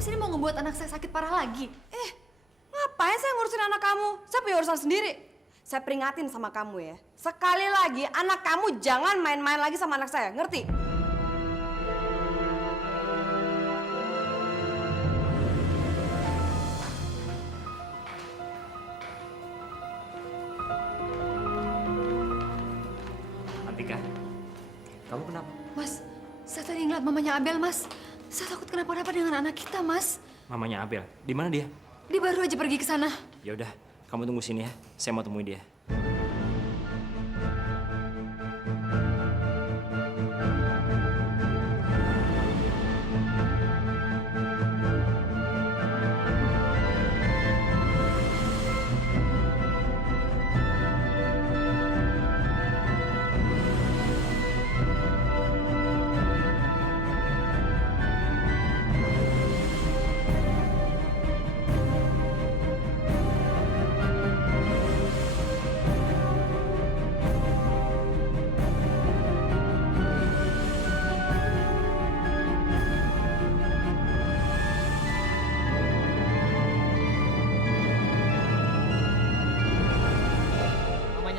Kesini mau ngebuat anak saya sakit parah lagi. Ngapain saya ngurusin anak kamu? Saya punya urusan sendiri. Saya peringatin sama kamu ya. Sekali lagi anak kamu jangan main-main lagi sama anak saya, ngerti? Antika, kamu kenapa? Mas, saya tadi ngeliat mamanya Abel, Mas. Saya takut kenapa-napa dengan anak kita, Mas. Mamanya Abel, di mana dia? Dia baru aja pergi ke sana. Ya udah, kamu tunggu sini ya. Saya mau temui dia.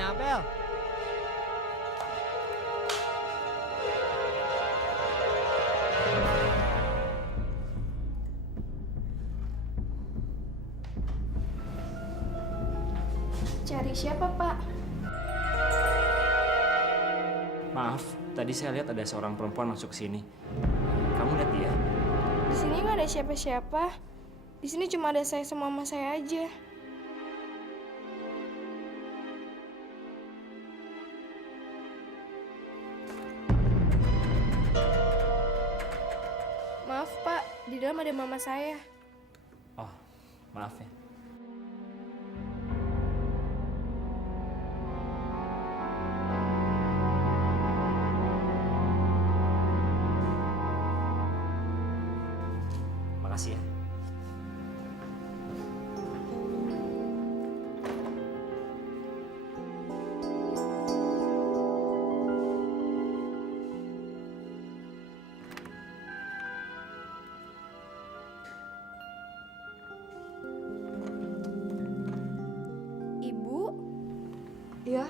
Abel. Cari siapa, Pak? Maaf, tadi saya lihat ada seorang perempuan masuk ke sini. Kamu lihat dia? Di sini nggak ada siapa-siapa. Di sini cuma ada saya sama mama saya aja. Maaf, Pak. Di dalam ada mama saya. Oh, maaf ya. Makasih ya. Ibu? Iya.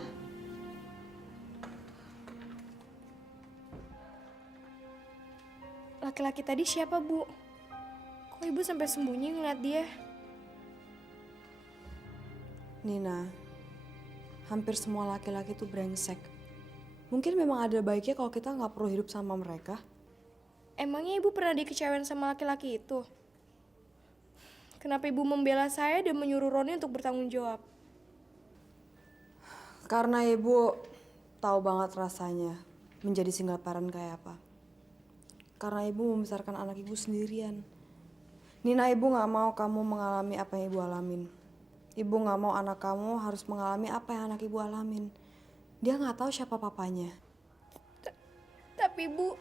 Laki-laki tadi siapa, Bu? Kok ibu sampai sembunyi ngeliat dia? Nina, hampir semua laki-laki tuh brengsek. Mungkin memang ada baiknya kalau kita nggak perlu hidup sama mereka. Emangnya ibu pernah dikecewain sama laki-laki itu? Kenapa ibu membela saya dan menyuruh Roni untuk bertanggung jawab? Karena ibu tahu banget rasanya menjadi single parent kayak apa. Karena ibu membesarkan anak ibu sendirian. Nina, ibu nggak mau kamu mengalami apa yang ibu alamin. Ibu nggak mau anak kamu harus mengalami apa yang anak ibu alamin. Dia nggak tahu siapa papanya. Tapi Bu,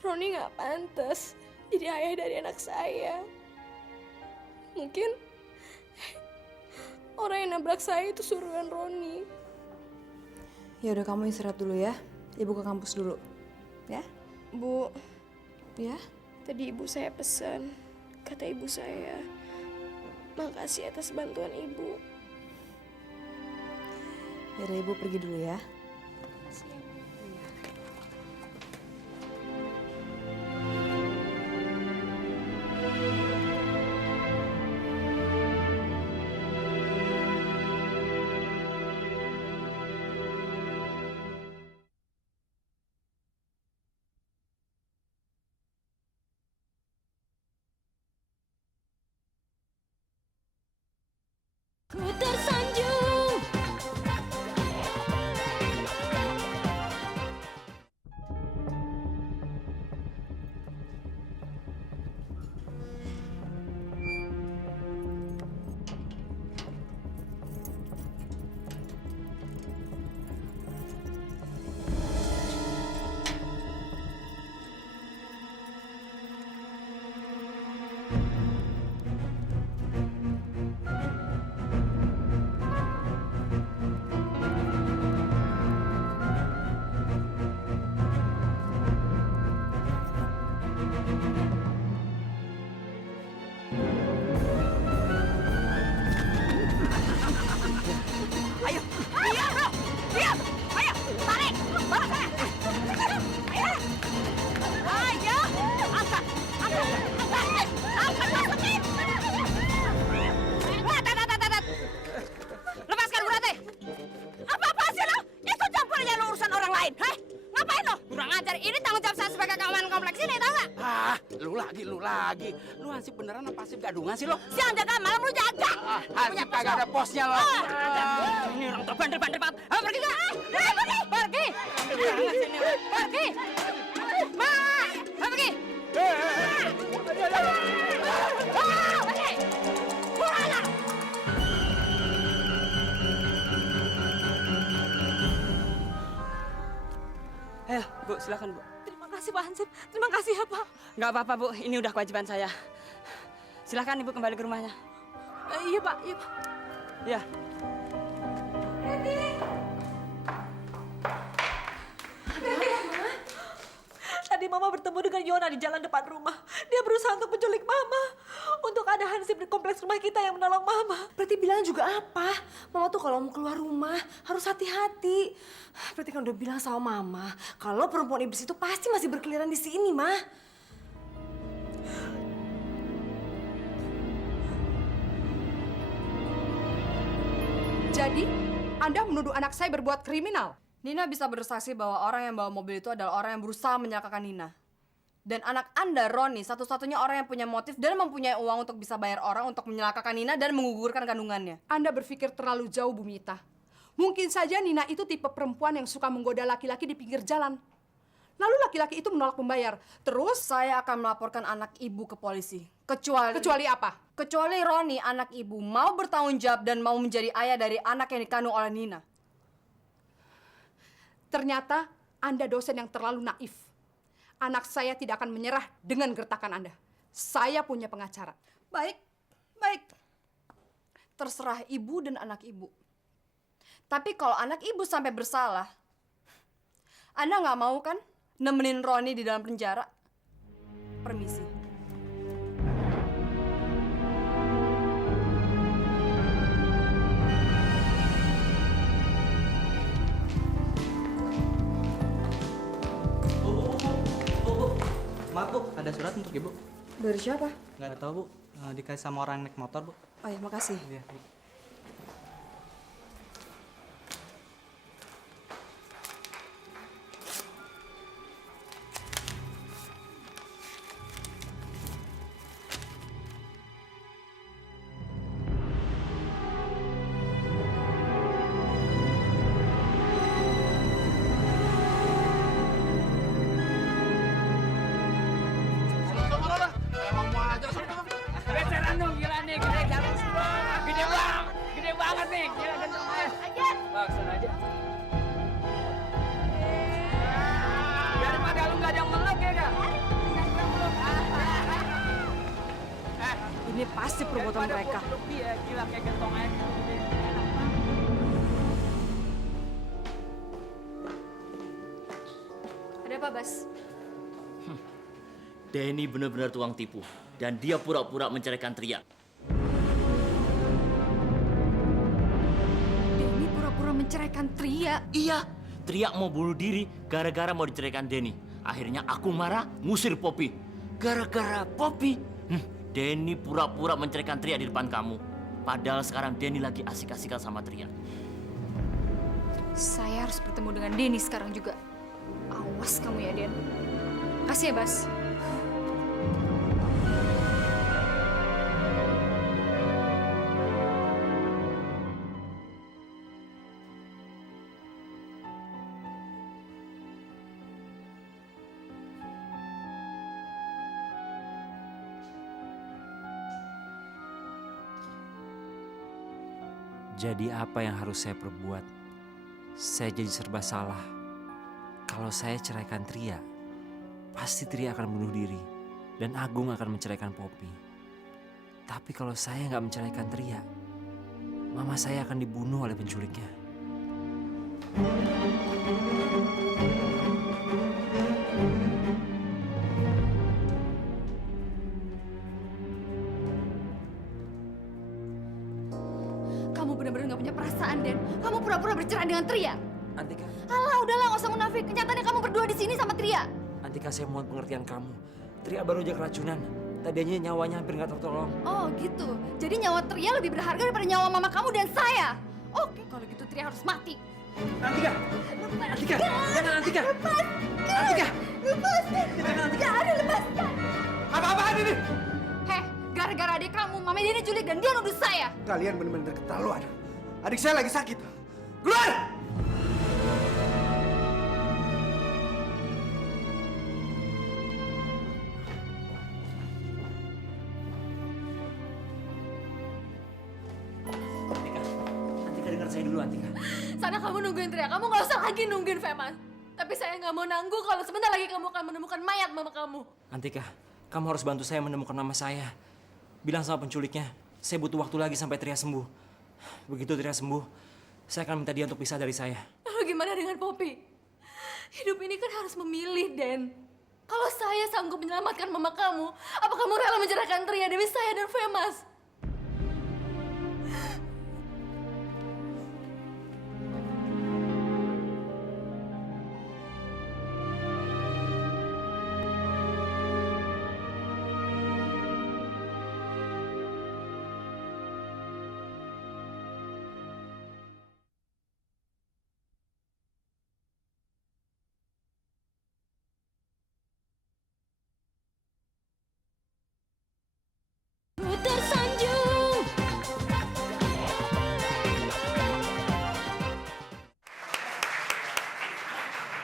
Roni nggak pantas jadi ayah dari anak saya. Mungkin orang yang nabrak saya itu suruhan Roni. Ya udah, kamu istirahat dulu ya. Ibu ke kampus dulu. Ya? Bu, Ya? tadi ibu saya pesan. Kata ibu saya, makasih atas bantuan ibu. Ya udah, ibu pergi dulu ya. Makasih ya, Bu. Ku tersanjung. Lepaskan Bu Rate! Apa-apaan sih lo? Ikut campur aja lo urusan orang lain, heh? Ngapain lo? Kurang ajar, ini tanggung jawab saya sebagai keamanan kompleks ini, tau gak? Ah, lu lagi. Lu hansip beneran apa hansip gadungan sih lo? Siang jaga, malam lu jaga! Hansip kagak ada posnya lo. Ini orang tua bandel-bandel banget. Ayo pergi gak? Pergi! Pergi! Pergi! Ma! Ayo pergi! Pergi! Kurang! Ayo, Bu, silakan Bu. Terima kasih Pak Hansip, terima kasih ya Pak. Nggak apa-apa Bu, ini udah kewajiban saya. Silakan Ibu kembali ke rumahnya. Iya Pak, iya Pak. Ya. Tadi Mama bertemu dengan Yona di jalan depan rumah. Dia berusaha untuk menculik Mama. Untuk ada Hansip di kompleks rumah kita yang menolong Mama. Berarti bilang juga apa? Mama tuh kalau mau keluar rumah harus hati-hati. Berarti kan udah bilang sama Mama kalau perempuan iblis itu pasti masih berkeliaran di sini, Ma. Jadi, Anda menuduh anak saya berbuat kriminal? Nina bisa bersaksi bahwa orang yang bawa mobil itu adalah orang yang berusaha menyalahkan Nina. Dan anak Anda, Roni, satu-satunya orang yang punya motif dan mempunyai uang untuk bisa bayar orang untuk menyalahkan Nina dan menggugurkan kandungannya. Anda berpikir terlalu jauh, Bu Mita. Mungkin saja Nina itu tipe perempuan yang suka menggoda laki-laki di pinggir jalan. Lalu laki-laki itu menolak membayar. Terus, Saya akan melaporkan anak ibu ke polisi. kecuali apa? Kecuali Roni, anak ibu, mau bertanggung jawab dan mau menjadi ayah dari anak yang dikandung oleh Nina. Ternyata Anda dosen yang terlalu naif. Anak saya tidak akan menyerah dengan gertakan Anda. Saya punya pengacara. Baik, baik. Terserah ibu dan anak ibu. Tapi kalau anak ibu sampai bersalah, Anda nggak mau kan nemenin Roni di dalam penjara? Permisi. Maaf Bu, ada surat untuk Ibu. Dari siapa? Nggak tahu Bu, dikasih sama orang naik motor Bu. Oh ya, makasih. Iya Bu. Beceran dong, gila nih, gede jalan semua. Gede banget nih, gila kencengnya. Langsung aja. Daripada lu nggak ada yang meluk ya kan? Ini pasti perbuatan mereka. Dia gila kayak gentong aja. Ada apa, Bas? Denny benar-benar tukang tipu. Dan dia pura-pura menceraikan Tria. Denny pura-pura menceraikan Tria. Iya, Tria mau bunuh diri gara-gara mau diceraikan Denny. Akhirnya aku marah, ngusir Poppy. Gara-gara Poppy, Denny pura-pura menceraikan Tria di depan kamu. Padahal sekarang Denny lagi asik-asikan sama Tria. Saya harus bertemu dengan Denny sekarang juga. Awas kamu ya, Den. Kasih ya, Bas. Jadi apa yang harus saya perbuat? Saya jadi serba salah. Kalau saya ceraikan Tria, pasti Tria akan bunuh diri dan Agung akan menceraikan Poppy. Tapi kalau saya nggak menceraikan Tria, mama saya akan dibunuh oleh penculiknya. Kamu benar-benar nggak punya perasaan, Den. Kamu pura-pura bercerai dengan Tria. Antika, Alah, udahlah, nggak usah munafik. Kenyataannya kamu berdua di sini sama Tria. Antika, saya mohon pengertian kamu. Tria baru aja keracunan. Tadinya nyawanya hampir nggak tertolong. Oh, gitu. Jadi nyawa Tria lebih berharga daripada nyawa mama kamu dan saya. Oke, kalau gitu Tria harus mati. Antika! Antika! Jangan Antika! Antika! Jangan Antika! Lepaskan! Apa-apaan ini? Heh, gara-gara adik kamu, mama dia diculik dan dia nuduh saya. Kalian benar-benar keterlaluan. Adik saya lagi sakit. Keluar! Antika dengar saya dulu, Antika. Sana kamu nungguin Tria, kamu nggak usah lagi nungguin Femas. Tapi saya nggak mau nanggung kalau sebentar lagi kamu akan menemukan mayat mama kamu. Antika, kamu harus bantu saya menemukan mama saya. Bilang sama penculiknya, saya butuh waktu lagi sampai Tria sembuh. Begitu Tria sembuh, saya akan minta dia untuk pisah dari saya. Lalu gimana dengan Poppy? Hidup ini kan harus memilih, Den. Kalau saya sanggup menyelamatkan mama kamu, apa kamu rela menceraikan Tria demi saya dan Femas? Tersanjung.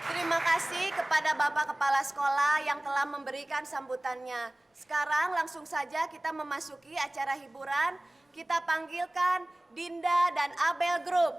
Terima kasih kepada Bapak Kepala Sekolah yang telah memberikan sambutannya. Sekarang langsung saja kita memasuki acara hiburan. Kita panggilkan Dinda dan Abel Group.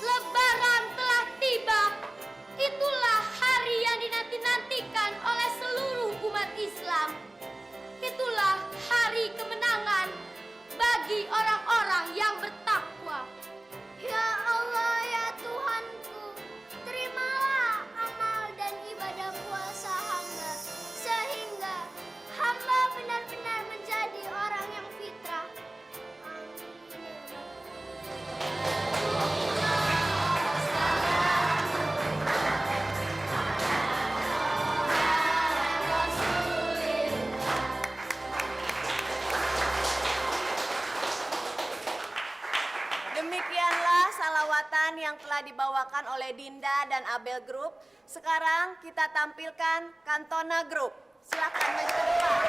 Lebaran telah tiba. Itulah hari yang dinanti-nantikan oleh seluruh umat Islam. Itulah hari kemenangan bagi orang-orang yang bertakwa. Ya Allah, ya Tuhanku, terimalah amal dan ibadah puasa hamba, sehingga hamba benar-benar menjadi orang yang fitrah. Demikianlah salawatan yang telah dibawakan oleh Dinda dan Abel Group. Sekarang kita tampilkan Kantona Group. Silakan maju ke depan.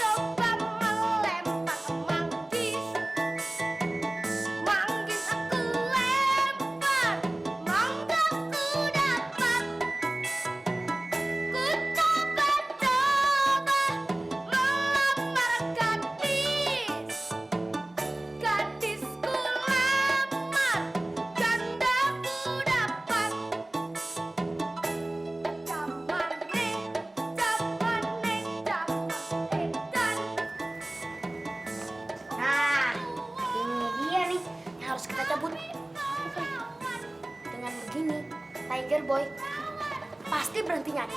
Coba melempar manggis. Manggis aku lempar, mangga ku dapat. Ku coba Tiger Boy pasti berhenti nyanyi.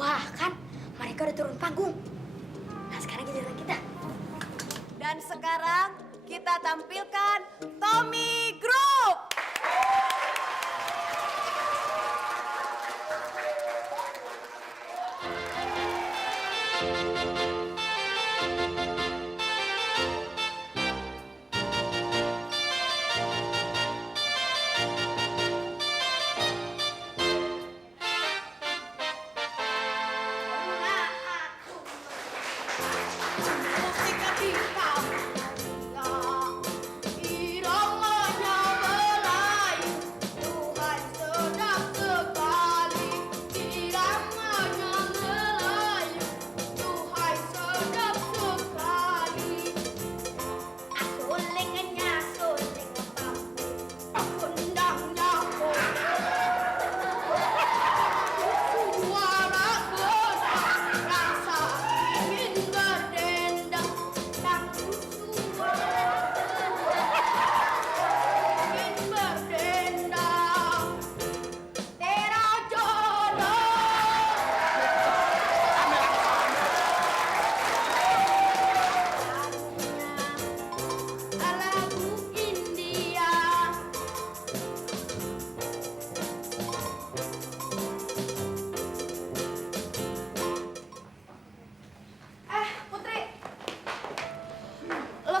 Wah kan, mereka udah turun panggung. Nah sekarang giliran kita. Dan sekarang kita tampilkan Tommy Group.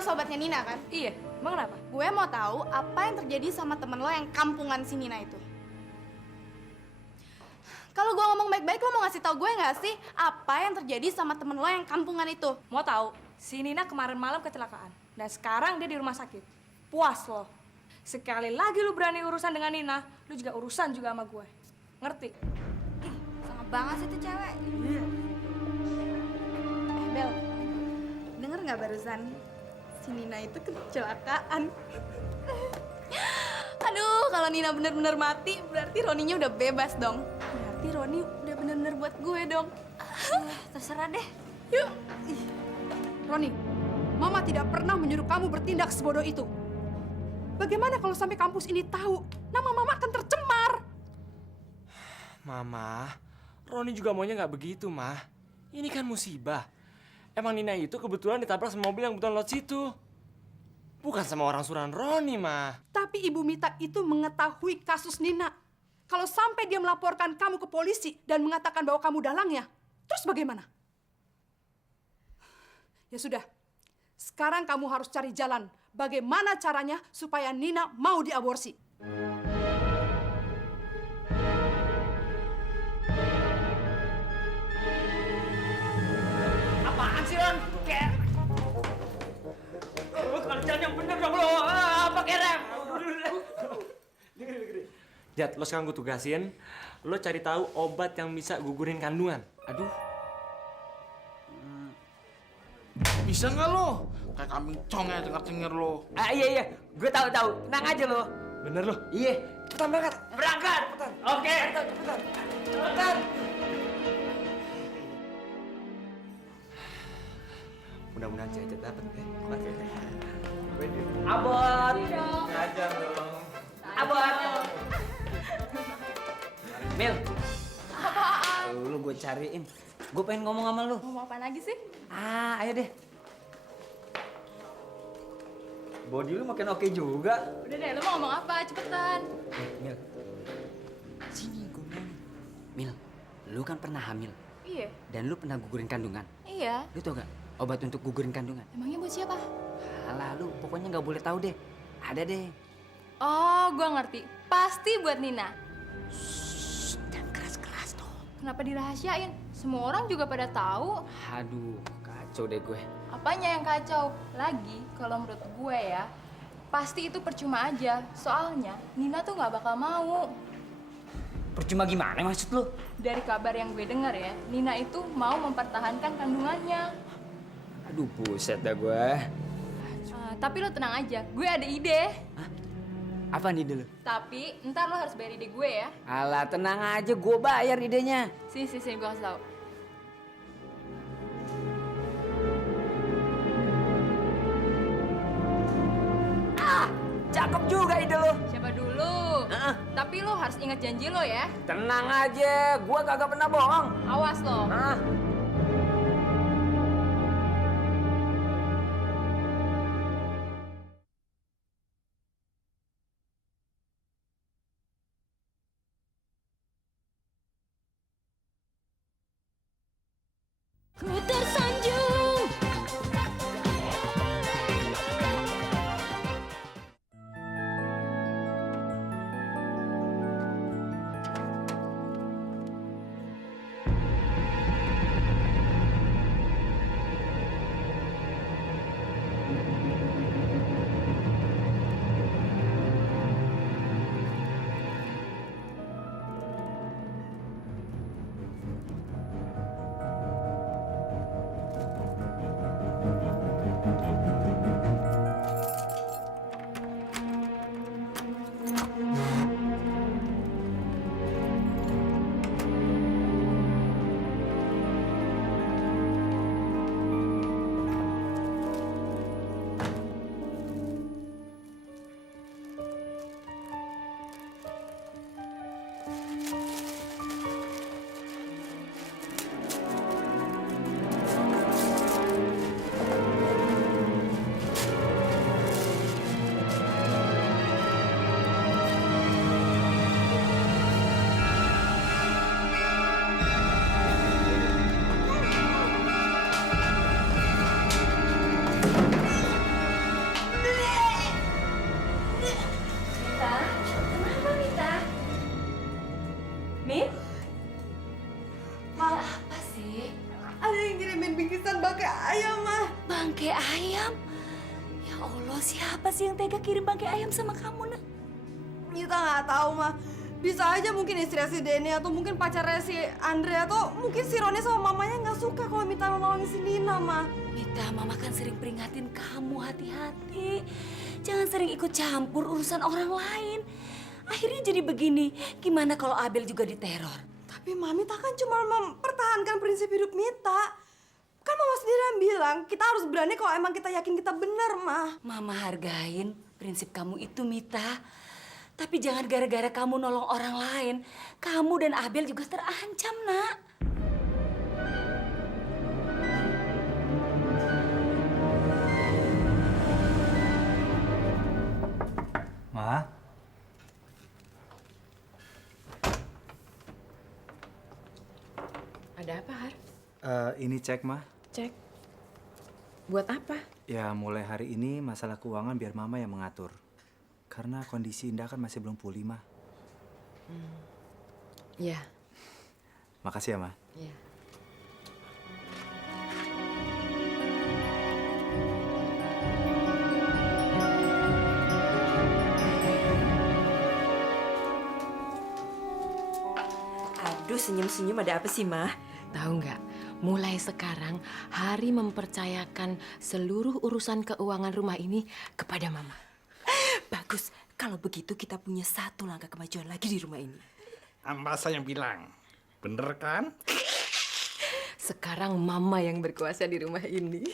Sobatnya Nina kan? Iya, emang kenapa? Gue mau tahu apa yang terjadi sama temen lo yang kampungan si Nina itu. Kalau gue ngomong baik-baik, lo mau ngasih tahu gue nggak sih apa yang terjadi sama temen lo yang kampungan itu? Mau tahu? Si Nina kemarin malam kecelakaan dan sekarang dia di rumah sakit. Puas lo. Sekali lagi lu berani urusan dengan Nina, lu juga urusan juga sama gue. Ngerti? Ih, sama banget sih tuh cewek. Bel, denger nggak barusan? Si Nina itu kecelakaan. Aduh, kalau Nina bener-bener mati, berarti Roninya udah bebas dong. Berarti Roni udah bener-bener buat gue dong. Terserah deh. Yuk. Roni, Mama tidak pernah menyuruh kamu bertindak sebodoh itu. Bagaimana kalau sampai kampus ini tahu? Nama Mama akan tercemar. Mama, Roni juga maunya nggak begitu, Mah. Ini kan musibah. Emang Nina itu kebetulan ditabrak sama mobil yang kebetulan lewat situ. Bukan sama orang suruhan Roni, Mah. Tapi Ibu Mita itu mengetahui kasus Nina. Kalau sampai dia melaporkan kamu ke polisi dan mengatakan bahwa kamu dalangnya, terus bagaimana? Ya sudah, sekarang kamu harus cari jalan. Bagaimana caranya supaya Nina mau diaborsi? Apaan sih, Ron? Kayak... kalau jalan yang bener dong lo. Pakai rem. Jat, lo sekarang gue tugasin. Lo cari tahu obat yang bisa gugurin kandungan. Aduh. Bisa nggak lo? Kayak kambing cong ya cengar-cengir lo. Iya. Gue tahu. Tenang aja lo. Bener lo? Iya. Cepetan berangkat. Berangkat. Cepetan. Oke. Cepetan. Mudah-mudahan Caca dapat deh. Abot. Ngajar dong. Abot. Mil. Lu gue cariin. Gue pengen ngomong sama lu. Mau apa lagi sih? Ayo deh. Body lu makin oke juga. Udah deh, lo mau ngomong apa? Cepetan. Mil. Sini gue mau. Mil, lu kan pernah hamil. Iya. Dan lu pernah gugurin kandungan. Iya. Lu tau gak obat untuk gugurin kandungan? Emangnya buat siapa? Alah lu, pokoknya nggak boleh tahu deh. Ada deh. Oh, gue ngerti. Pasti buat Nina. Dan keras-keras dong. Kenapa dirahasiain? Semua orang juga pada tahu. Aduh, kacau. kacau deh gue. Apanya yang kacau? Lagi, kalau menurut gue ya, pasti itu percuma aja. Soalnya Nina tuh nggak bakal mau. Percuma gimana maksud lu? Dari kabar yang gue dengar ya, Nina itu mau mempertahankan kandungannya. Aduh buset dah gue. Tapi lo tenang aja, gue ada ide. Apa nih dulu? Tapi ntar lo harus bayar ide gue ya. Alah tenang aja, gue bayar idenya. Sini gue kasih tau. Cakep juga ide lo. Siapa dulu? Tapi lo harus ingat janji lo ya. Tenang aja, gue kagak pernah bohong. Awas lo. Ku tersanjung. Bangkai ayam? Ya Allah, siapa sih yang tega kirim bangkai ayam sama kamu, Nak? Kita nggak tahu mah. Bisa aja mungkin istri si Denny atau mungkin pacarnya si Andre atau mungkin si Roni sama mamanya nggak suka kalau Mita menolongin si Nina mah. Mita, Mama kan sering peringatin kamu hati-hati. Jangan sering ikut campur urusan orang lain. Akhirnya jadi begini. Gimana kalau Abel juga diteror? Tapi Mami tak kan cuma mempertahankan prinsip hidup Mita. Kan Mama sendiri yang bilang kita harus berani kalau emang kita yakin kita benar, Mah. Mama hargain prinsip kamu itu, Mita. Tapi jangan gara-gara kamu nolong orang lain, kamu dan Abel juga terancam, Nak. Ma? Ada apa, Har? Ini cek, Ma. Cek. Buat apa? Ya, mulai hari ini masalah keuangan biar Mama yang mengatur. Karena kondisi Indah kan masih belum pulih, Ma. Iya. Makasih ya, Ma. Iya. Aduh, senyum-senyum ada apa sih, Ma? Tahu nggak? Mulai sekarang, Hari mempercayakan seluruh urusan keuangan rumah ini kepada Mama. Bagus, kalau begitu kita punya satu langkah kemajuan lagi di rumah ini. Ambasa yang bilang, bener kan? Sekarang Mama yang berkuasa di rumah ini.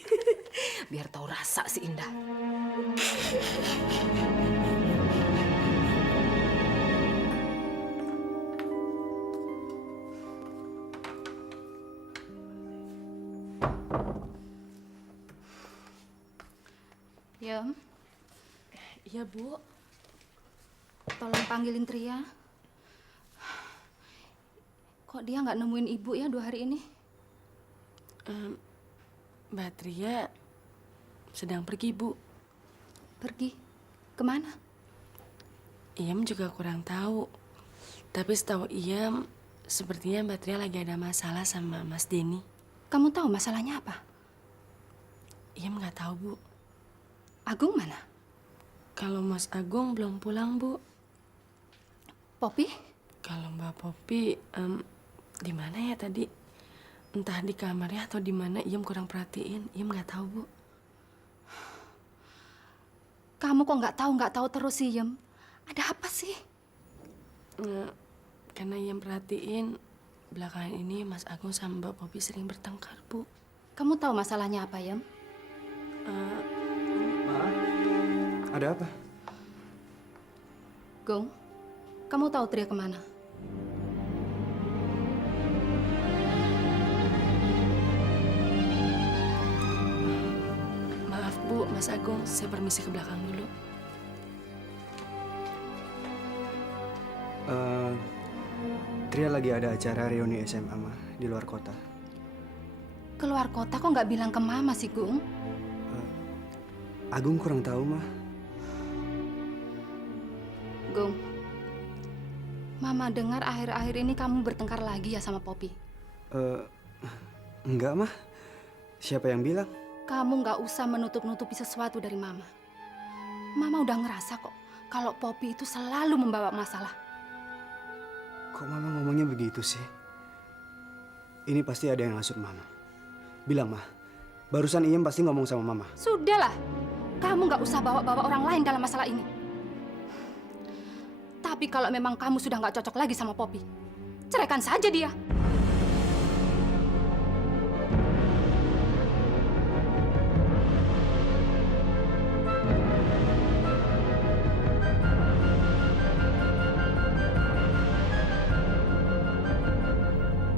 Biar tahu rasa si Indah. Yom, Iya, Bu. tolong panggilin Tria. Kok dia nggak nemuin ibu ya 2 hari ini? Mbak Tria sedang pergi, Bu. Pergi? Kemana? Iyam juga kurang tahu. Tapi setahu Iyam, sepertinya Mbak Tria lagi ada masalah sama Mas Denny. Kamu tahu masalahnya apa? Iem nggak tahu, Bu. Agung mana? Kalau Mas Agung belum pulang, Bu. Poppy? Kalau Mbak Poppy, di mana ya tadi? Entah di kamarnya atau di mana, Iem kurang perhatiin. Iem nggak tahu, Bu. Kamu kok nggak tahu terus sih, Yem? Ada apa sih? Karena Iem perhatiin, belakangan ini Mas Agung sama Mbak Poppy sering bertengkar, Bu. Kamu tahu masalahnya apa, Yem? Ada apa? Gong, kamu tahu Tria kemana? Maaf, Bu, Mas Agung, saya permisi ke belakang dulu. Tria lagi ada acara reuni SMA, Ma, di luar kota. Keluar kota kok nggak bilang ke Mama sih, Gung? Agung kurang tahu, Ma. Gung, Mama dengar akhir-akhir ini kamu bertengkar lagi ya sama Poppy. Enggak, Ma. Siapa yang bilang? Kamu nggak usah menutup-nutupi sesuatu dari Mama. Mama udah ngerasa kok kalau Poppy itu selalu membawa masalah. Kok Mama ngomongnya begitu sih? Ini pasti ada yang ngasut Mama. Bilang, Ma. Barusan Iem pasti ngomong sama Mama. Sudahlah, kamu nggak usah bawa-bawa orang lain dalam masalah ini. Tapi kalau memang kamu sudah nggak cocok lagi sama Poppy, ceraikan saja dia.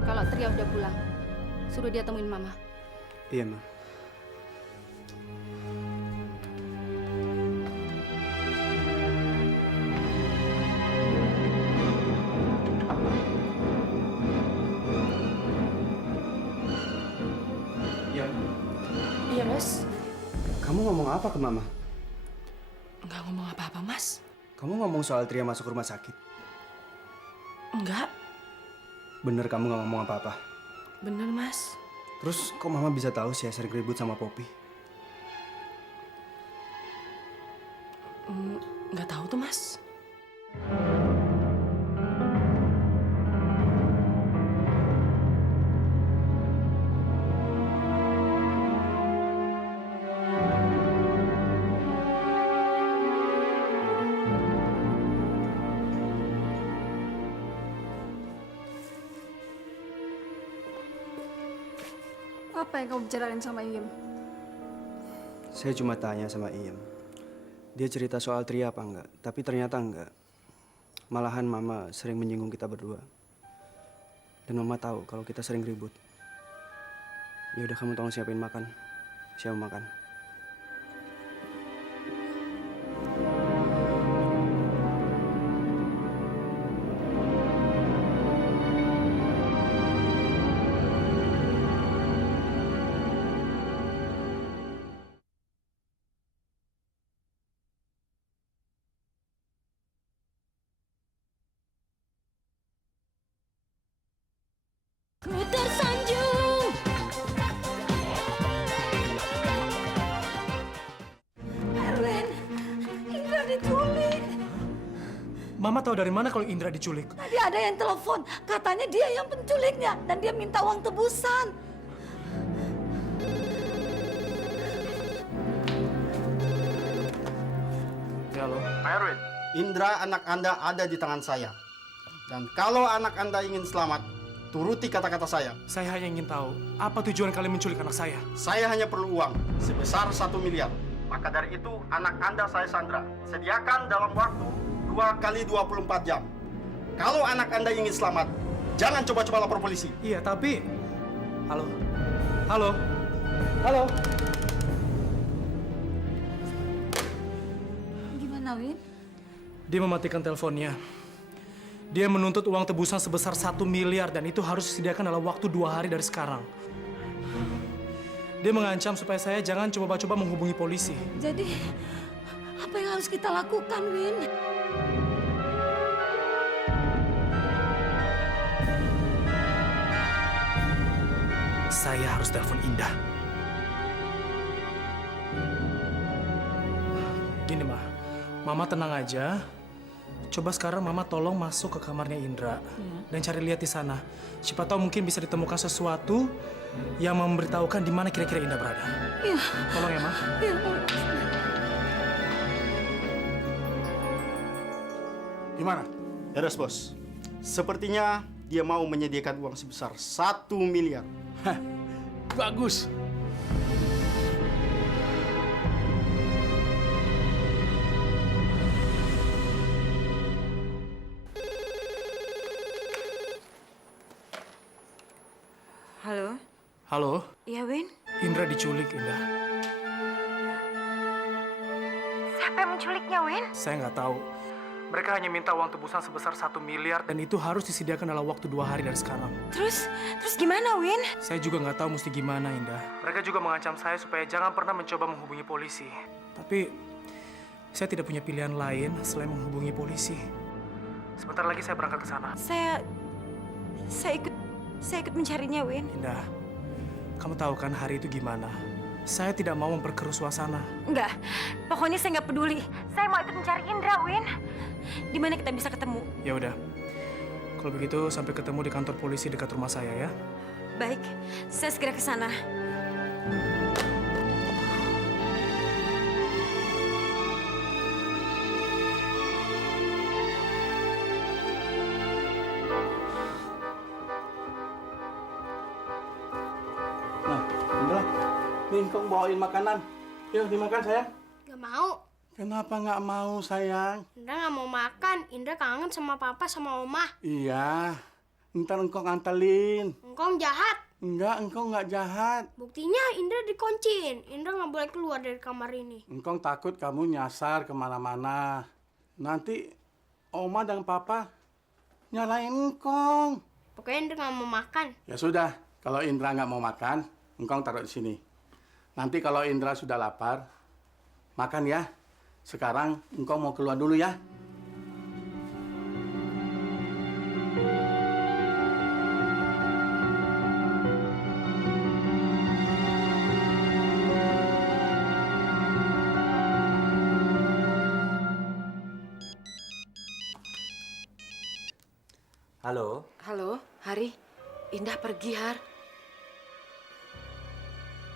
Kalau Tria udah pulang, suruh dia temuin Mama. Iya, Ma. Iya, Mas. Kamu ngomong apa ke Mama? Nggak ngomong apa-apa, Mas. Kamu ngomong soal Tria masuk rumah sakit. Enggak, Bener kamu nggak ngomong apa-apa? bener, Mas. Terus kok Mama bisa tahu saya sering ribut sama Poppy? Nggak tahu tuh, Mas. Apa yang kamu bicarain sama Iem? Saya cuma tanya sama Iem. Dia cerita soal Tria apa enggak, tapi ternyata enggak. Malahan Mama sering menyinggung kita berdua. Dan Mama tahu kalau kita sering ribut. Ya udah, kamu tolong siapin makan. Siapa makan? Ku tersanjung. Erwin, Indra diculik. Mama tahu dari mana kalau Indra diculik? Tadi ada yang telepon, katanya dia yang penculiknya dan dia minta uang tebusan. Halo. Pak Erwin, Indra anak Anda ada di tangan saya. Dan kalau anak Anda ingin selamat, turuti kata-kata saya. Saya hanya ingin tahu, apa tujuan kalian menculik anak saya? Saya hanya perlu uang sebesar 1 miliar. Maka dari itu, anak Anda saya sandra. Sediakan dalam waktu 2 kali 24 jam. Kalau anak Anda ingin selamat, jangan coba-coba lapor polisi. Iya, tapi... Halo? Halo? Halo? Gimana, Win? Dia mematikan teleponnya. Dia menuntut uang tebusan sebesar 1 miliar dan itu harus disediakan dalam waktu 2 hari dari sekarang. Dia mengancam supaya saya jangan coba-coba menghubungi polisi. Jadi, apa yang harus kita lakukan, Win? Saya harus telepon Indah. Gini, Ma. Mama tenang aja. Coba sekarang Mama tolong masuk ke kamarnya Indra dan cari lihat di sana. Siapa tahu mungkin bisa ditemukan sesuatu yang memberitahukan di mana kira-kira Indra berada. Iya. Tolong ya, Ma. Iya. Gimana? Beres, Bos. Sepertinya dia mau menyediakan uang sebesar 1 miliar. Bagus. Halo? Halo, Iya, Win? Indra diculik, Indah. Siapa yang menculiknya, Win? Saya nggak tahu. Mereka hanya minta uang tebusan sebesar 1 miliar dan itu harus disediakan dalam waktu 2 hari dari sekarang. Terus gimana, Win? Saya juga nggak tahu mesti gimana, Indah. Mereka juga mengancam saya supaya jangan pernah mencoba menghubungi polisi. Tapi saya tidak punya pilihan lain selain menghubungi polisi. Sebentar lagi saya berangkat ke sana. Saya ikut mencarinya, Win. Indah, kamu tahu kan hari itu gimana? Saya tidak mau memperkeruh suasana. Enggak, pokoknya saya nggak peduli. Saya mau ikut mencari Indra, Win. Di mana kita bisa ketemu? Ya udah. Kalau begitu sampai ketemu di kantor polisi dekat rumah saya ya. Baik, saya segera ke sana. Nah, Indra, nih kau bawain makanan. Yuk, dimakan, sayang. Gak mau. Kenapa nggak mau, sayang? Indra nggak mau makan. Indra kangen sama papa sama oma. Iya, ntar engkau ngantelin. Engkong jahat. Enggak, engkau nggak jahat. Buktinya Indra dikunciin. Indra nggak boleh keluar dari kamar ini. Engkau takut kamu nyasar kemana-mana. Nanti Oma dan Papa nyalain engkau. Pokoknya Indra nggak mau makan. Ya sudah, kalau Indra nggak mau makan, engkau taruh di sini. Nanti kalau Indra sudah lapar, makan ya. Sekarang engkau mau keluar dulu ya. Halo? Halo, Hari. Indah pergi, Har.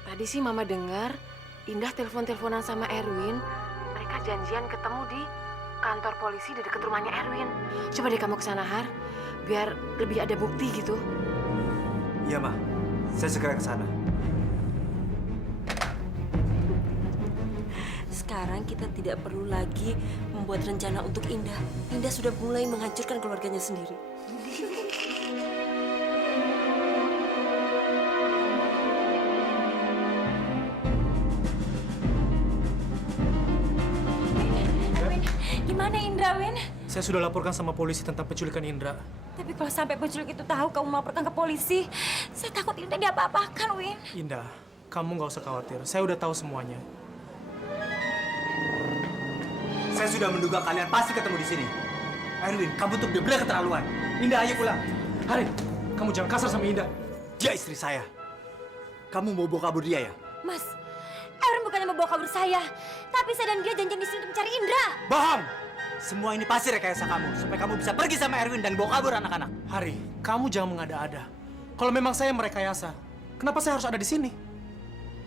Tadi sih Mama dengar Indah telepon-teleponan sama Erwin. Mereka janjian ketemu di kantor polisi di dekat rumahnya Erwin. Coba deh kamu ke sana, Har. Biar lebih ada bukti gitu. Iya, Ma. Saya segera ke sana. Sekarang kita tidak perlu lagi membuat rencana untuk Indah. Indah sudah mulai menghancurkan keluarganya sendiri. Gimana Indra, Win? Saya sudah laporkan sama polisi tentang penculikan Indra. Tapi kalau sampai penculik itu tahu kamu melaporkan ke polisi, saya takut Indra diapa-apakan, Win. Indah, kamu nggak usah khawatir. Saya udah tahu semuanya. Saya sudah menduga kalian pasti ketemu di sini. Erwin, kamu tuh benar-benar keterlaluan. Indah, ayo pulang. Hari, kamu jangan kasar sama Indah. Dia istri saya. Kamu mau bawa kabur dia ya? Mas, Erwin bukannya membawa kabur saya, tapi saya dan dia janjian di sini untuk mencari Indra. Bohong! Semua ini pasti rekayasa kamu, supaya kamu bisa pergi sama Erwin dan bawa kabur anak-anak. Hari, kamu jangan mengada-ada. Kalau memang saya merekayasa, kenapa saya harus ada di sini?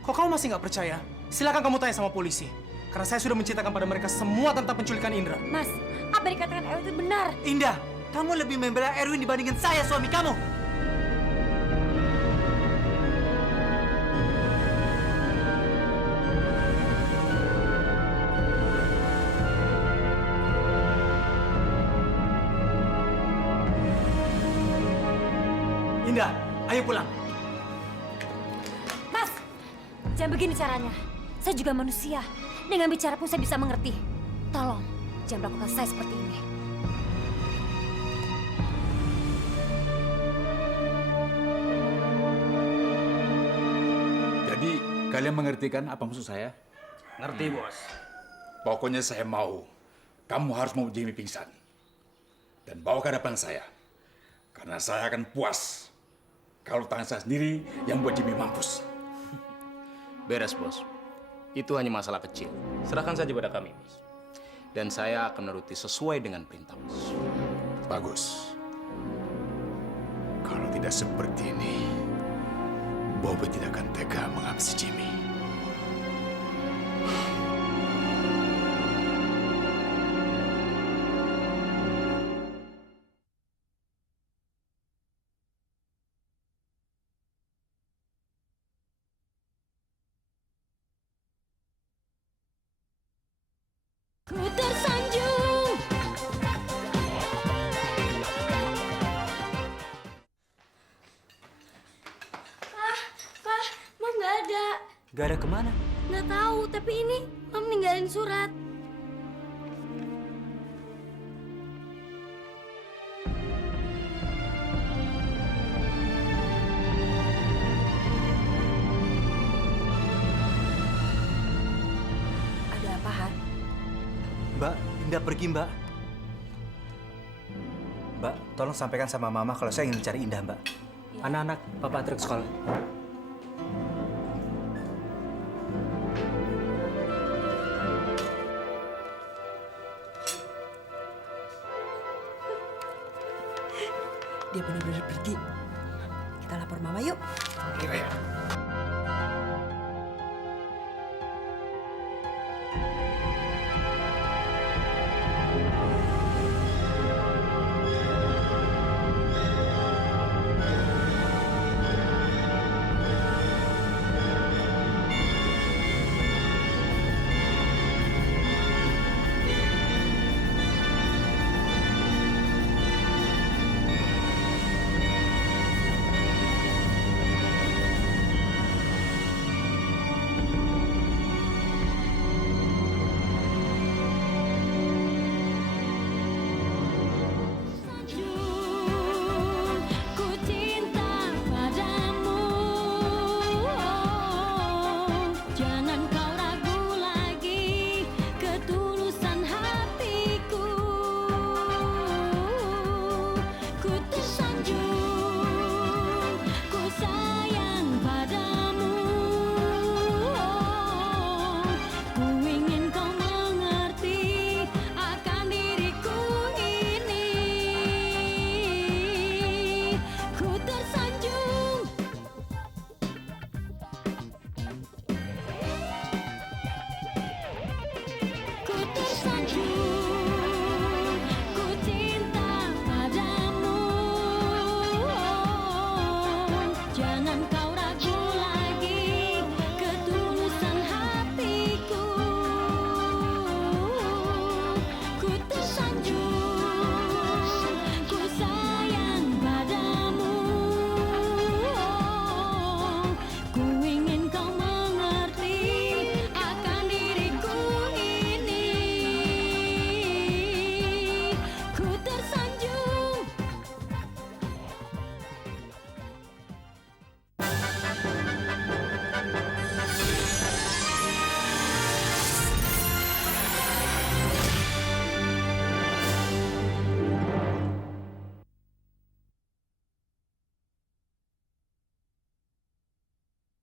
Kalau kamu masih nggak percaya, silakan kamu tanya sama polisi. Karena saya sudah menceritakan pada mereka semua tentang penculikan Indra. Mas, apa yang dikatakan Erwin itu benar? Indah, kamu lebih membela Erwin dibandingin saya, suami kamu. Indah, ayo pulang. Mas, jangan begini caranya. Saya juga manusia. Dengan bicara pun saya bisa mengerti. Tolong, jangan melakukan saya seperti ini. Jadi, kalian mengerti kan apa maksud saya? Ngerti, Bos. Pokoknya saya mau kamu harus mau Jimmy pingsan. Dan bawa ke hadapan saya. Karena saya akan puas kalau tangan saya sendiri yang buat Jimmy mampus. Beres, Bos. Itu hanya masalah kecil. Serahkan saja pada kami, Bos. Dan saya akan menuruti sesuai dengan perintah, Bos. Bagus. Kalau tidak seperti ini, Bobby tidak akan tega menghabisi Jimmy. Ku tersanjung. Pak, Mam nggak ada. Gak ada kemana? Nggak tahu, tapi ini Mam ninggalin surat. Ada apa, Har? Mbak, Indah pergi, Mbak. Mbak, tolong sampaikan sama Mama kalau saya ingin mencari Indah, Mbak. Anak-anak, Papa antar ke sekolah. Dia benar-benar pergi. Kita lapor Mama yuk. Iya.